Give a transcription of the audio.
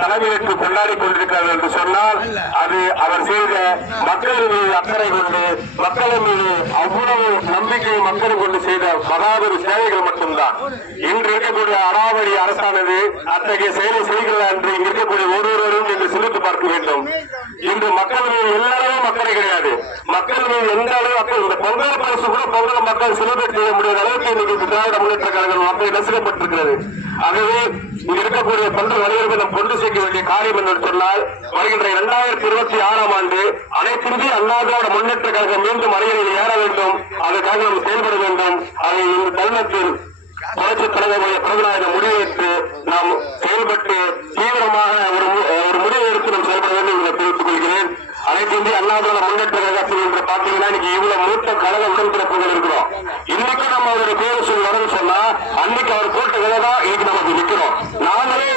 தலைமையேற்று கொண்டாடி கொண்டிருக்கிறார் என்று சொன்னால் அது அவர் செய்த மக்களின் மீது அக்கறை கொண்டு மக்களின் மீது அவ்வளவு நம்பிக்கை மக்கள் கொண்டு செய்த மகாபெரு சேவைகள் மட்டும்தான். இன்று இருக்கக்கூடிய அடாவடி அரசானது அத்தகைய செயலை செய்கிறதா என்று இங்கு இருக்கக்கூடிய ஒருவரும் என்று சிந்தித்து பார்க்க வேண்டும். இன்று மக்கள் மீது எல்லாரும் அக்கறை கிடையாது. மக்கள் மீது எந்த அளவு இந்த பொங்கல் பரிசு கூட பொங்கல் மக்கள் செலிபிரேட் செய்ய முடியாத அளவுக்கு இன்னைக்கு திராவிட முன்னேற்ற கழகம் மக்கள் நசுக்கப்பட்டிருக்கிறது. ஆகவே இங்க இருக்கக்கூடிய பல்வேறு வழிவர்கள் நாம் கொண்டு சேர்க்க வேண்டிய காரியம் என்று சொன்னால் வருகின்ற 2026ஆம் ஆண்டு அனைத்து இந்திய அண்ணா திராவிட முன்னேற்ற கழகம் மீண்டும் அரியணையில் ஏற வேண்டும். அதற்காக நாம் செயல்பட வேண்டும். அதை இந்த தருணத்தில் புரட்சித் தலைவருடைய பிறந்தநாளை முடிவெடுத்து நாம் செயல்பட்டு தீவிரமாக ஒரு முடிவை எடுத்து நாம் செயல்பட வேண்டும் என்று தெரிவித்துக் கொள்கிறேன். அனைத்து இந்திய அண்ணா திராவிட முன்னேற்ற கழகத்தில் என்று பாத்தீங்கன்னா இன்னைக்கு இவ்வளவு மூத்த கழக உடன்பிறப்புகள் இருக்கிறோம். இன்னைக்கு நம்ம அவருடைய பேரு சொல்லணும்னு சொன்னா அன்னைக்கு அவர் போட்ட விலை தான் இன்னைக்கு நமக்கு நிற்கிறோம். நாங்களே